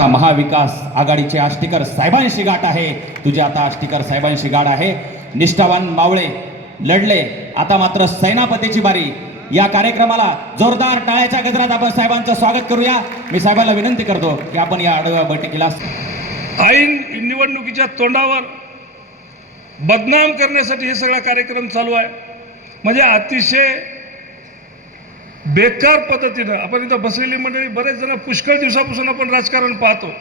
महाविकास आघाडीचे आष्टीकर साहेबांशी गाठ आहे. तुझे आता आष्टीकर साहेबांशी गाठ आहे. निष्ठावान मावळे लढले. आता मात्र सेनापतीची बारी. या कार्यक्रमाला जोरदार टाळ्याच्या गजरात आपण साहेबांचं स्वागत करूया. मी साहेबांना विनंती करतो की आपण या आडव्या बैठकीला ऐन निवडणुकीच्या तोंडावर बदनाम करण्यासाठी हे सगळा कार्यक्रम चालू आहे. म्हणजे अतिशय बेकार पद्धतीनं आपण इथं बसलेली मंडळी बरेच जण पुष्कळ दिवसापासून आपण राजकारण पाहतो.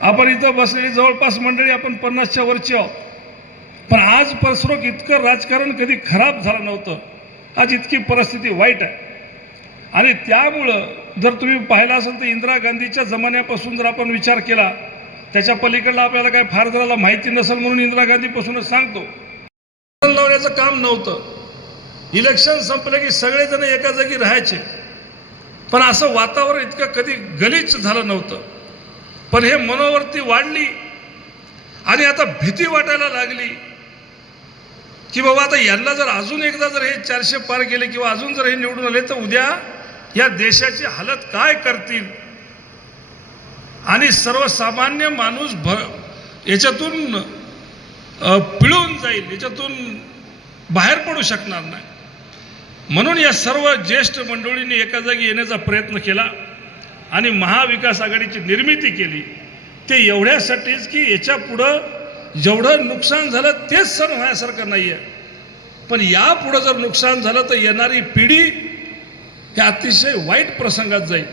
आपण इथं बसलेली जवळपास मंडळी आपण पन्नासच्या वरची आहोत. पण आज परसरोक इतकं राजकारण कधी खराब झालं नव्हतं. आज इतकी परिस्थिती वाईट आहे. आणि त्यामुळं जर तुम्ही पाहिलं असेल तर इंदिरा गांधीच्या जमान्यापासून जर आपण विचार केला त्याच्या पलीकडला आपल्याला काय फार जराला माहिती नसेल म्हणून इंदिरा गांधीपासूनच सांगतो. लावण्याचं काम नव्हतं. इलेक्शन संपलं की सगळेजण एका जागी राहायचे. पण असं वातावरण इतकं कधी गलिच्छ झालं नव्हतं. पण हे मनोवृत्ती वाढली आणि आता भीती वाटायला लागली की बाबा आता यांना जर अजून एकदा जर हे चारशे पार गेले किंवा अजून जर हे निवडून आले तर उद्या या देशाची हालत काय करतील? आणि सर्वसामान्य माणूस भ याच्यातून पिळून जाईल याच्यातून बाहेर पडू शकणार नाही. म्हणून या सर्व ज्येष्ठ मंडळींनी एका जागी येण्याचा प्रयत्न केला आणि महाविकास आघाडीची निर्मिती केली. ते एवढ्यासाठीच की याच्या पुढं जेवढं नुकसान झालं तेच सण होण्यासारखं नाही आहे पण यापुढं जर नुकसान झालं तर येणारी पिढी हे अतिशय वाईट प्रसंगात जाईल.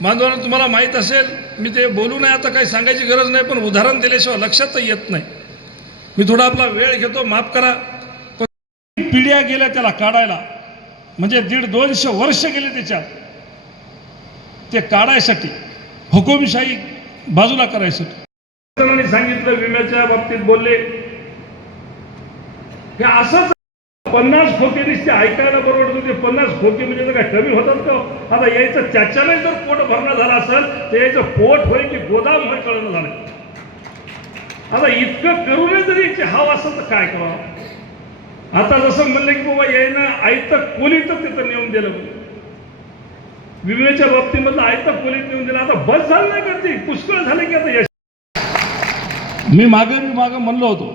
बांधवांना तुम्हाला माहीत असेल मी ते बोलू नये आता काही सांगायची गरज नाही पण उदाहरण दिल्याशिवाय लक्षातही येत नाही. मी थोडा आपला वेळ घेतो माफ करा. पण पिढ्या गेल्या त्याला काढायला. म्हणजे दीड दोनशे वर्ष गेले त्याच्यात. ते काढायसाठी हुकुमशाही बाजूला करायसाठी. सांगितलं विम्याच्या बाबतीत बोलले. हे असंच पन्नास खोके नुसते ऐकायला बरोबर होते. पन्नास खोके म्हणजे जर काय कमी होतात का? आता यायचं त्याच्याने जर पोट भरणं झालं असेल तर यायचं पोट होय की गोदाम होय कळणं झालं. आता इतकं करूनही जरी याची हाव असेल तर काय करावं? आता जसं म्हणलं की बाबा यायनं आयतं कोलीतच तिथं नेऊन दिलं विम्याच्या बाबतीमधलं आयतं कोलीत नेऊन दिलं. आता बस झालं नाही करते पुष्कळ झालं की आता यश मी मागे मी मागं म्हणलो होतो.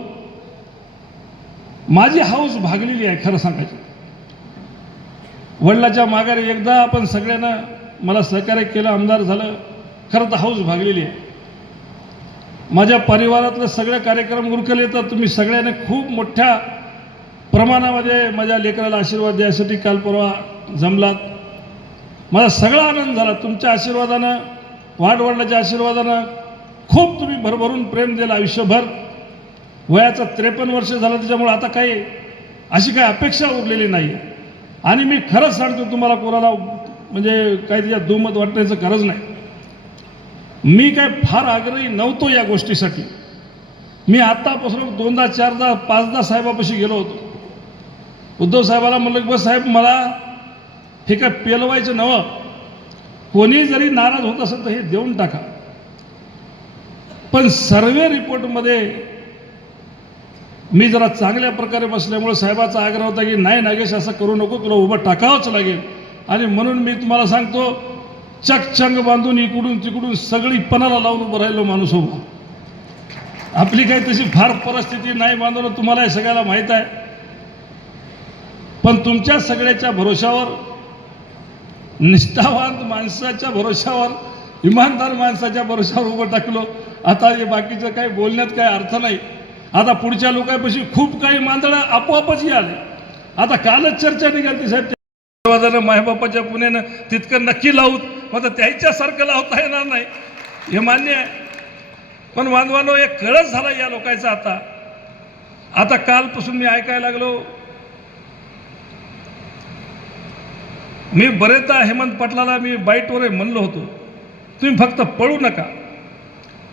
माझी हाऊस भागलेली आहे खरं सांगायचं वडिलाच्या माघारी एकदा आपण सगळ्यांना मला सहकार्य केलं आमदार झालं खरं तर हाऊस भागलेली आहे. माझ्या परिवारातलं सगळे कार्यक्रम उरकले तर तुम्ही सगळ्यांनी खूप मोठ्या प्रमाणामध्ये माझ्या लेकराला आशीर्वाद द्यायसाठी काल परवा जमलात. मला सगळा आनंद झाला. तुमच्या आशीर्वादानं वाटवडलाच्या आशीर्वादानं खूप तुम्ही भरभरून प्रेम दिलं आयुष्यभर. वयाचं त्रेपन्न वर्ष झालं त्याच्यामुळे आता काही अशी काही अपेक्षा उरलेली नाही. आणि मी खरंच सांगतो तुम्हाला कोणाला म्हणजे काही त्याच्यात दुमत वाटण्याचं गरज नाही. मी काय फार आग्रही नव्हतो या गोष्टीसाठी. मी आत्तापासून दोनदा चारदा पाचदा साहेबापाशी गेलो होतो. उद्धव साहेबाला म्हणलं की बस साहेब मला हे काय पेलवायचं नवं कोणी जरी नाराज होत असेल तर हे देऊन टाका. पण सर्वे रिपोर्टमध्ये मी जरा चांगल्या प्रकारे बसल्यामुळे साहेबाचा आग्रह होता की नाही नागेश असं करू नको तुला उभं टाकावंच लागेल. आणि म्हणून मी तुम्हाला सांगतो चकचंग बांधून इकडून तिकडून सगळी पणाला लावून उभं राहिलो माणूस उभा. आपली काही तशी फार परिस्थिती नाही बांधवलं तुम्हाला हे सगळ्याला माहीत आहे. पण तुमच्या सगळ्याच्या भरोशावर निष्ठावान माणसाच्या भरोशावर इमानदार माणसाच्या भरोशावर उभं टाकलो. आता हे बाकीचं काही बोलण्यात काही अर्थ नाही. आता पुढच्या लोकांपाशी खूप काही मांदळं आपोआपच आले आता कालच चर्चा निघाली साहेब. आशीर्वादानं मायबापाच्या पुण्यानं तितकं नक्की लावूत. मग त्याच्यासारखं लावता येणार नाही. हे मान्य आहे. पण बांधवानो एक कळच झाला या लोकांचा आता. आता कालपासून मी ऐकायला लागलो मी बरेचदा हेमंत पाटलाला मी बाईटवर म्हणलो होतो तुम्ही फक्त पळू नका.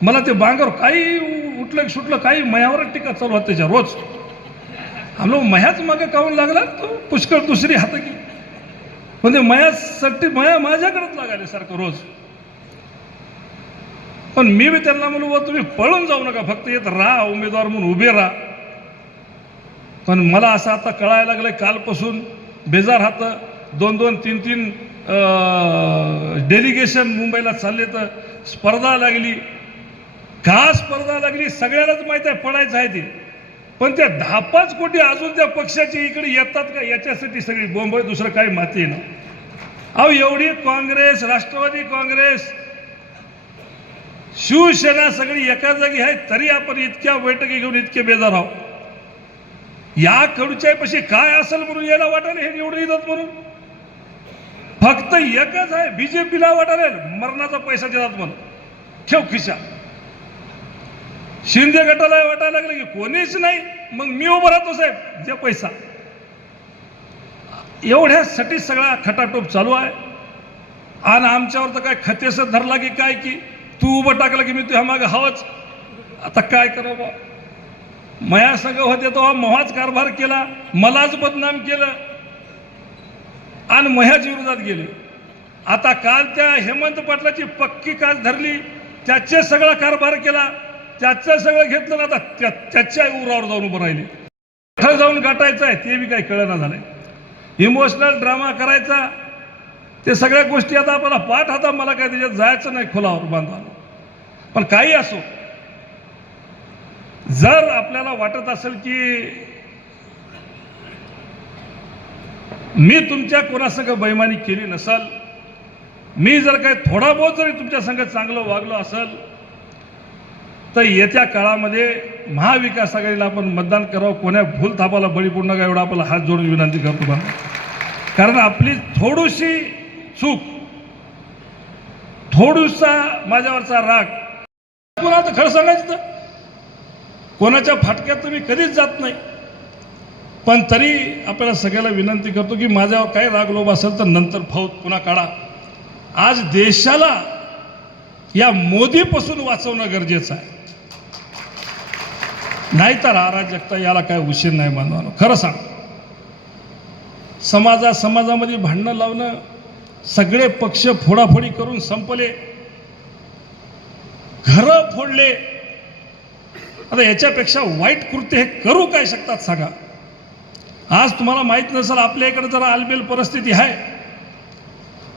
मला ते बांगर काही उठलं सुटलं काही मयावरच टीका चालू होत त्याच्या रोज. आम्हाला मयाच मागे काऊन लागला तो? पुष्कळ दुसरी हात की? म्हणजे मयासाठी मया माझ्याकडेच लागायले सारखं रोज. पण मी बी त्यांना म्हणलो तुम्ही पळून जाऊ नका फक्त येत राहा उमेदवार म्हणून उभे राहा. पण मला असं आता कळायला लागलं कालपासून बेजार हातं दोन दोन तीन तीन डेलिगेशन मुंबईला चालले तर स्पर्धा लागली. का स्पर्धा लागली? सगळ्यालाच माहीत आहे पडायचं आहे ते. पण त्या दहा पाच कोटी अजून त्या पक्षाचे इकडे येतात का? याच्यासाठी सगळी बोंबळ दुसरं काही माती ना. अहो एवढी काँग्रेस राष्ट्रवादी काँग्रेस शिवसेना सगळी एका जागी आहे तरी आपण इतक्या बैठकी घेऊन इतके बेजार आहोत. या कडूच्या पशी काय असेल म्हणून यायला वाटायला हे निवडून येतात म्हणून? फक्त एकच आहे बीजेपीला वाटायला मरणाचा पैसा देतात म्हणून. ठेव खिशा. शिंदे गटाला वाटायला लागलं की कोणीच नाही मग मी उभं राहतो साहेब जे पैसा. एवढ्यासाठी सगळा खटाटोप चालू आहे. आणि आमच्यावर तर काय खतेस धरला की काय की तू उभं टाकलं की मी तुझ्या मागं हवंच. आता काय करा बा? मया संघ होते तो मोहाच कारभार केला मलाच बदनाम केलं. आणि मह्याच विरोधात गेले. आता काल त्या हेमंत पाटलाची पक्की काच धरली त्याचे सगळा कारभार केला त्याचं सगळं घेतलं ना आता त्या त्याच्या उरावर जाऊन उभं राहिले. कुठं जाऊन गाठायचं आहे ते बी काही कळना झालंय. इमोशनल ड्रामा करायचा ते सगळ्या गोष्टी आता आपल्याला पाठ आता मला काय त्याच्यात जायचं नाही खोलावर बांधवायला पण काही असो जर आपल्याला वाटत असेल की मी तुमच्या कोणासंग बैमानी केली नसाल मी जर काही थोडा बहुत जरी तुमच्या संग चांगलं वागलो असेल तर येत्या काळामध्ये महाविकास आघाडीला आपण मतदान करावं कोण्या भूल थापाला बळी पडू नका एवढा आपला हात जोडून विनंती करतो बा. कारण आपली थोडीशी चूक थोडूसा माझ्यावरचा राग कोणाचं तर खरं सांगायचं तर कोणाच्या फाटक्यात तुम्ही कधीच जात नाही. पण तरी आपल्याला सगळ्याला विनंती करतो की माझ्यावर काही राग लोभ असेल तर नंतर फौत पुन्हा काढा. आज देशाला या मोदीपासून वाचवणं गरजेचं आहे. नाहीतर अराजकता याला काय उशीर नाही मानवानं. खरं सांग. समाजा समाजामध्ये भांडणं लावणं सगळे पक्ष फोडाफोडी करून संपले घरं फोडले. आता याच्यापेक्षा वाईट कृत्य हे करू काय शकतात सांगा. आज तुम्हाला माहीत नसेल आपल्या इकडे जरा आलबेल परिस्थिती आहे.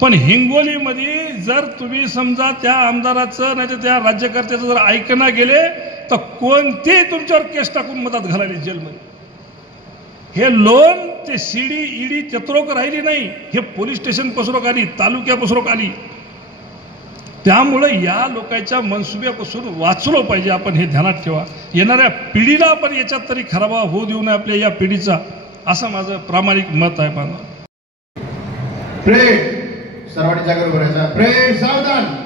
पण हिंगोलीमध्ये जर तुम्ही समजा त्या आमदाराचं नाही तर त्या राज्यकर्त्याचं जर ऐकना गेले तर कोणतेही तुमच्यावर केस टाकून मदत घालायली जेलमध्ये. हे लोन ते शिडी ईडी चत्रोक राहिली नाही. हे पोलीस स्टेशन पसरोक आली तालुक्या पसरोक आली. त्यामुळं या लोकांच्या मनसुब्यापासून वाचलो पाहिजे आपण हे ध्यानात ठेवा. येणाऱ्या पिढीला आपण याच्यात तरी खराबा होऊ देऊ नये आपल्या या पिढीचा. असं माझं प्रामाणिक मत आहे माझं प्रेम सर्वांनी जागर करायचा प्रेम सावधान.